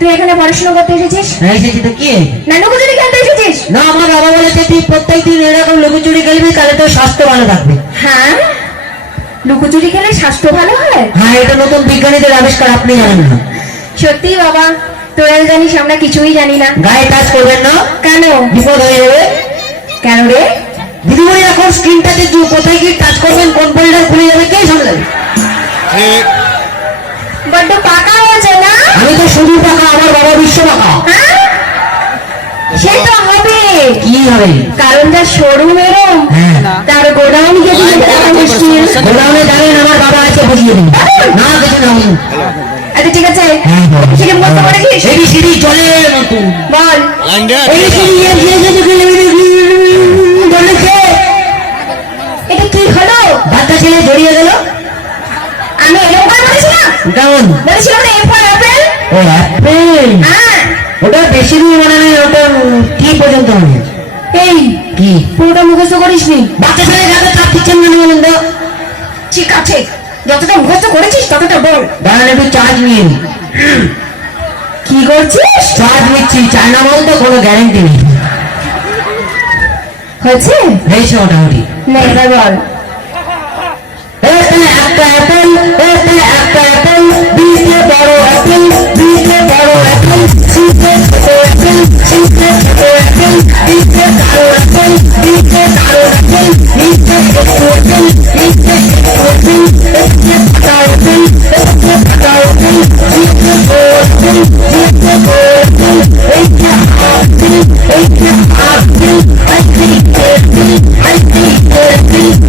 তুই এখানে পড়াশোনা করতে এসেছিস? হ্যাঁ এসেছি তো। কি না লুকোচুরি খেলতে এসেছিস? না, আমার বাবা বলেছে তুই প্রত্যেকদিন এরকম লুকোচুরি খেলবি, তাহলে তোর স্বাস্থ্য ভালো থাকবে। হ্যাঁ, লুকোচুরি খেলে স্বাস্থ্য ভালো হয়? হ্যাঁ, এটা নতুন বিজ্ঞানীদের আবিষ্কার, আপনি জানেন না? সত্যি বাবা, তোরা জানিস আমরা কিছুই জানি না। গায়ে টাচ করবেন না। কেন? বিপদ হয়ে যাবে। কেন রে? দিদিমণি এখন স্ক্রিনটাতে কোথায় কি টাচ করবেন, কোন ফোল্ডার খুলে যাবে, কে সামলাবে? বড্ড পাকা হয়েছে না? আমি তো শুধু টাকা, আমার বাবা বিশ্ব টাকা। হ্যাঁ, সে তো হবে। কি হবে? কারণ যা শোরুম এরম, তার গোডাউন যদি গোডাউনে জানেন আমার বাবা আছে, বুঝিয়ে দিন। না কিছু না। আচ্ছা ঠিক আছে, সেটা বুঝতে পারছিস? এবিসিডি চলে মতো বল। এটা কি হলো? বাচ্চা ছেলে জড়িয়ে গেল। আমি এরকম করে বলেছিলাম? কেমন বলেছিলাম না এরপর অ্যাপেল? ও অ্যাপেল। হ্যাঁ, ওটা বেশি দিন মনে নেই, ওটা কি পর্যন্ত হবে? এই কি পুরোটা মুখস্থ করিসনি? বাচ্চা ছেলে যাতে চাপ দিচ্ছেন না বলুন তো। ঠিক আছে, যতটা মুখস্থ করেছিস ততটা বল। দাঁড়ান একটু চার্জ নিয়ে নি। কি করছিস? চার্জ নিচ্ছি, চায়না বল তো কোনো গ্যারেন্টি নেই। হয়েছে? হয়েছে মোটামুটি। না এবার বল। একটা অ্যাপেল, একটা অ্যাপেল, বিতে বড় অ্যাপেল, বিতে বড় অ্যাপেল, সিতে ছোট অ্যাপেল, সিতে ছোট অ্যাপেল, বিতে কালো অ্যাপেল, বিতে কালো অ্যাপেল, নিচে ছোট অ্যাপেল, নিচে ছোট অ্যাপেল, একটু ফাটা অ্যাপেল, একটু ফাটা অ্যাপেল, নিচে বড় অ্যাপেল, নিচে বড় অ্যাপেল, এইটা আপেল, এইটা apple, I think apple, I think apple,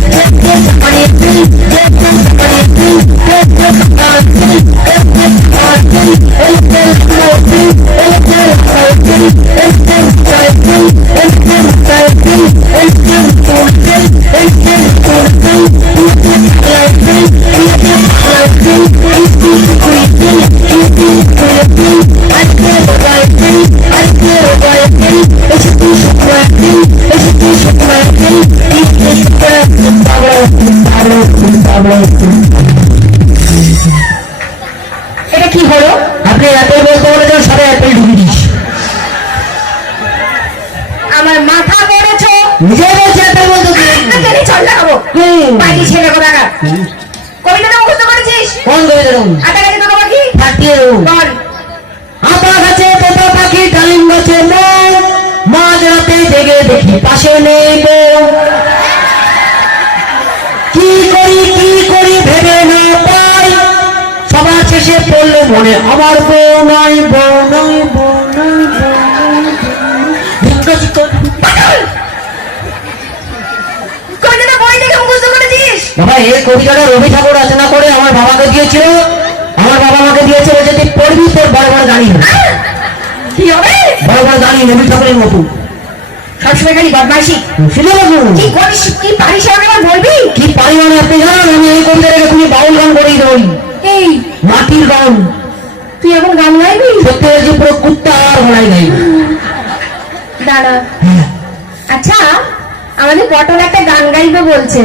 এটা কি হলো? আপনি অ্যাপেল বলতে বলেছেন, সবাই অ্যাপেল ঢুকে দিস। আমার মাথা করেছো? নিজে বলছে অ্যাপেল বলতে জানি চল লাগাবো। পাখি ছেলে কোথাকার। কবিতাটা মুখস্থ করেছিস? কোন কবিতা? আটা গাছে তোতা পাখি পাঠিয়ে বল। আতা গাছে তোতা পাখি, ডালিম গাছে মৌ, মাঝ রাতে জেগে দেখি পাশে নেই বউ। কি করি ভেবে না পাই, সবার শেষে পড়লো মনে আমার বউ নাই, বউ নাই, বউ নাই, কবিতাটা বই থেকে মুখস্থ করেছিস? বাবা এই কবিতাটা রবি ঠাকুর রচনা করে আমার বাবাকে দিয়েছিল। আমার বাবা আমাকে দিয়েছে, বলছে তুই পড়বি, তোর বড় বড় গাড়ি হবে। কি হবে? বড় বড় গাড়ি, রবি ঠাকুরের মতো। সবসময় খালি বদমাইশি। শুনে রাখুন কি করিস, কি পারিস আমাকে আবার বলবি? কি পারি মানে আপনি জানেন, আমি এই কবিতাটাকে তুমি বাউল গান করেই দেবই। এই মাটির গান। তুই এখন গান গাইবি? সত্যি বলছি, পুরো কুত্তা আর ঘোড়াই গাই। দাঁড়া। আচ্ছা, আমাদের পটল একটা গান গাইবে বলছে,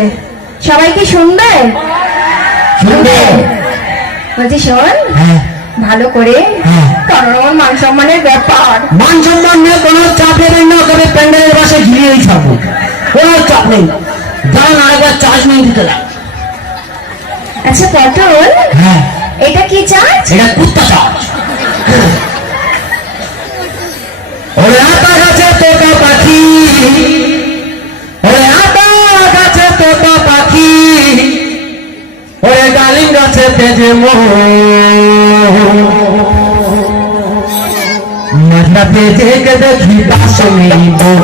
সবাই কি শুনবে? শুনবে? বলছি শোন হ্যাঁ ভালো করে, হ্যাঁ। কারণ আমার মান সম্মানের ব্যাপার। মান সম্মান নিয়ে কোনো চাপ নেবেন না, তবে প্যান্ডেলের বাসে ঘিরিয়েই থাকবো, কোনো চাপ নেই। যান আরেকবার চার্জ নিয়ে দিতে লাগ। আচ্ছা পটল, হ্যাঁ এটা কি চার্জ? এটা কুত্তা চার্জ। ওরে আতা গাছে তোতা পাখি, ওরে আতা গাছে তোতা পাখি, ওরে ডালিম গাছে তেজে মোহ, মাঝরাতে জেগে দেখি পাশে নেই বউ,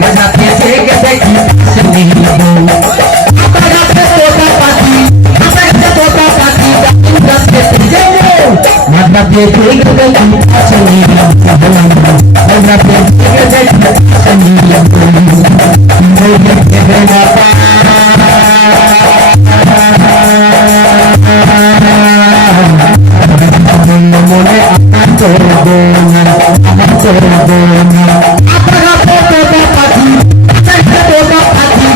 মাঝরাতে জেগে দেখি পাশে নেই বউ। আতা গাছে তোতা পাখি, আতা গাছে তোতা পাখি, ডালিম গাছে তেজে মোহ, মাঝরাতে জেগে দেখি পাশে নেই বউ, মাঝরাতে জেগে দেখি পাশে নেই বউ। বউ দেখতে না পায়, মনে আমার করবো না, আমার করবো না। আপনারা তোতা পাখি, তোতা পাখি,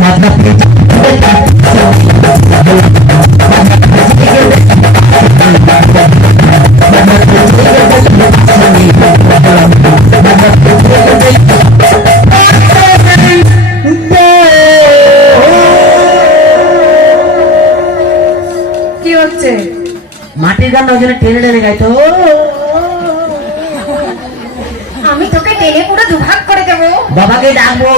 মাথা পেয়ে গান ওই জন্য টেনে টেনে গাইতো। আমি তোকে টেনে পুরো দুভাগ করে দেবো। বাবাকে ডাকবো।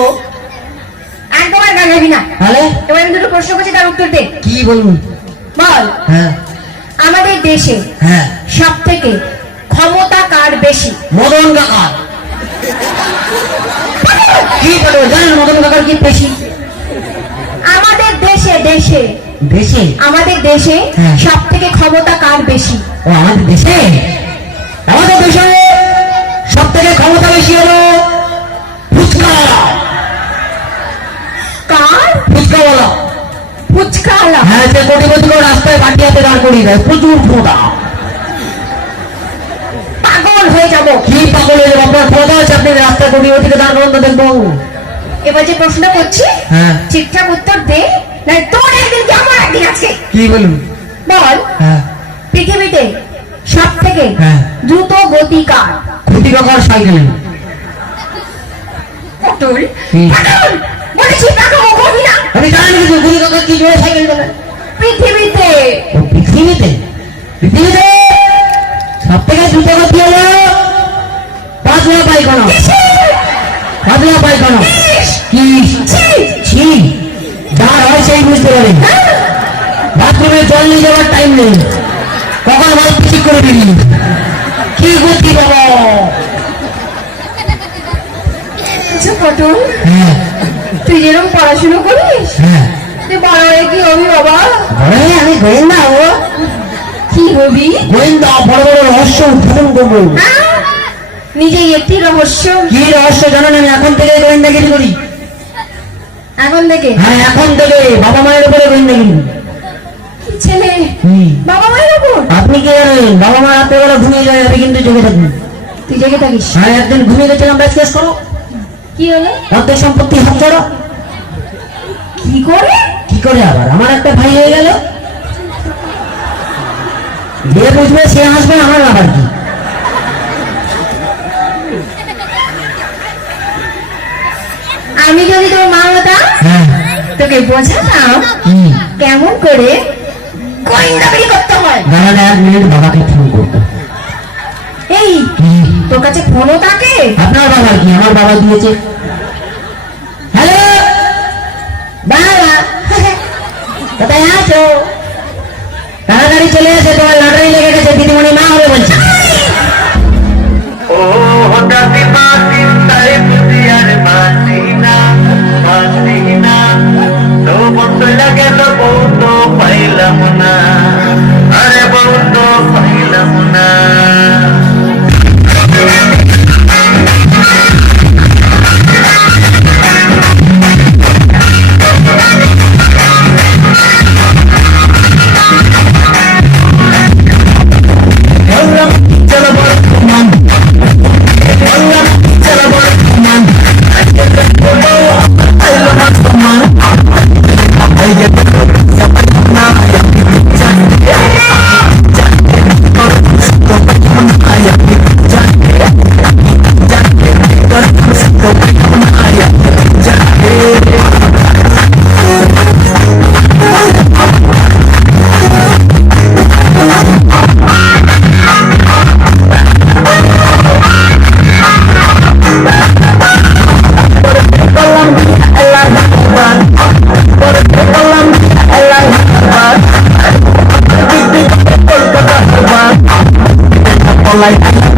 একদম আর গান গাবি না। তাহলে এবার আমি দুটো প্রশ্ন করছি, তার উত্তর দে। কি বলবি? বল, হ্যাঁ আমাদের দেশে হ্যাঁ সব থেকে ক্ষমতা কার বেশি? মদন কাকা। কি বলবো জানেন মদন কাকার কি বেশি? আমাদের দেশে দেশে দেশে আমাদের দেশে হ্যাঁ। সব থেকে ক্ষমতা কার বেশি? ও আমাদের দেশে, আমাদের দেশে সব থেকে ক্ষমতা বেশি হলো ফুচকা। কার? ফুচকা বলা। ফুচকা আলা। হ্যাঁ, যে কোটিপতিকে রাস্তায় বাটি হাতে দাঁড় করিয়ে দেয়, প্রচুর ক্ষমতা। পাগল হয়ে যাবো। কি পাগল হয়ে যাবো? আপনার ক্ষমতা আছে, আপনি রাস্তায় কোটিপতিকে দাঁড় করান তো দেখবো। এবার যে প্রশ্ন করছি হ্যাঁ ঠিকঠাক উত্তর দে, না তোর একদিন কি আমার একদিন আছে। কি বলুন? বল, হ্যাঁ পৃথিবীতে সব থেকে হ্যাঁ দ্রুত গতি কার? ক্ষতিকর সাইকেল। পটল হুম। পটল বলেছি টাকা বলবি না। আমি জানি কিন্তু ক্ষতিকর কি জোরে সাইকেল চালায়। পৃথিবীতে ও পৃথিবীতে, পৃথিবীতে সব থেকে দ্রুত গতি হলো পাতলা পায়খানা। পাতলা পায়খানা কি? ছি, যার হয় সেই বুঝতে পারে। বাথরুমে জল নিয়ে যাওয়ার টাইম নেই, কখন মাল ঠিক করে দিলি। কি গতি বাবা! আচ্ছা পটল, হ্যাঁ তুই যেরকম পড়াশুনো করিস হ্যাঁ, তুই বড় হয়ে কি হবি বাবা? আমি গোয়েন্দা হবো। কি হবি? গোয়েন্দা, বড় বড় রহস্য উদ্ঘাটন করবো। আহ, নিজেই একটি রহস্য। কি রহস্য জানো না? আমি এখন থেকে গোয়েন্দাগিরি করি। এখন থেকে হ্যাঁ এখন থেকে বাবা মায়ের উপরে গোয়েন্দাগিরি। কি ছেলে হুম। বাবা মায়ের ওপর? আপনি কি জানেন? বাবা মা রাতের বেলা ঘুমিয়ে যায়, আপনি কিন্তু জেগে থাকবেন। তুই জেগে থাকিস? হ্যাঁ, একদিন ঘুমিয়ে গেছিলাম, ব্যাচ কেস করো, কি হলো? অর্ধেক সম্পত্তি হাত ছাড়া। কি করে? কি করে আবার? আমার একটা ভাই হয়ে গেল, যে বুঝবে সে হাসবে, আমার আবার কি। আমি যদি তোর মা হতাম হ্যাঁ তোকে বোঝাতাম কেমন করে গোয়েন্দাগিরি করতে হয়। দাঁড়ালে 1 মিনিট বাবাকে ফোন করতো। এই তোর কাছে ফোনও থাকে? আপনার বাবা কি? আমার বাবা দিয়েছে। হ্যালো বাবা, কোথায় আছো? তাড়াতাড়ি চলে আসে, তোমার লটারি লেগে গেছে, দিদিমণি মা হবে বলছে। ও হঠাৎ বাসি তাই বুঝি আর বাসি না তো বন্ধু লাগে তো বউ তো পাইলাম না, আরে বউ তো পাইলাম না। Like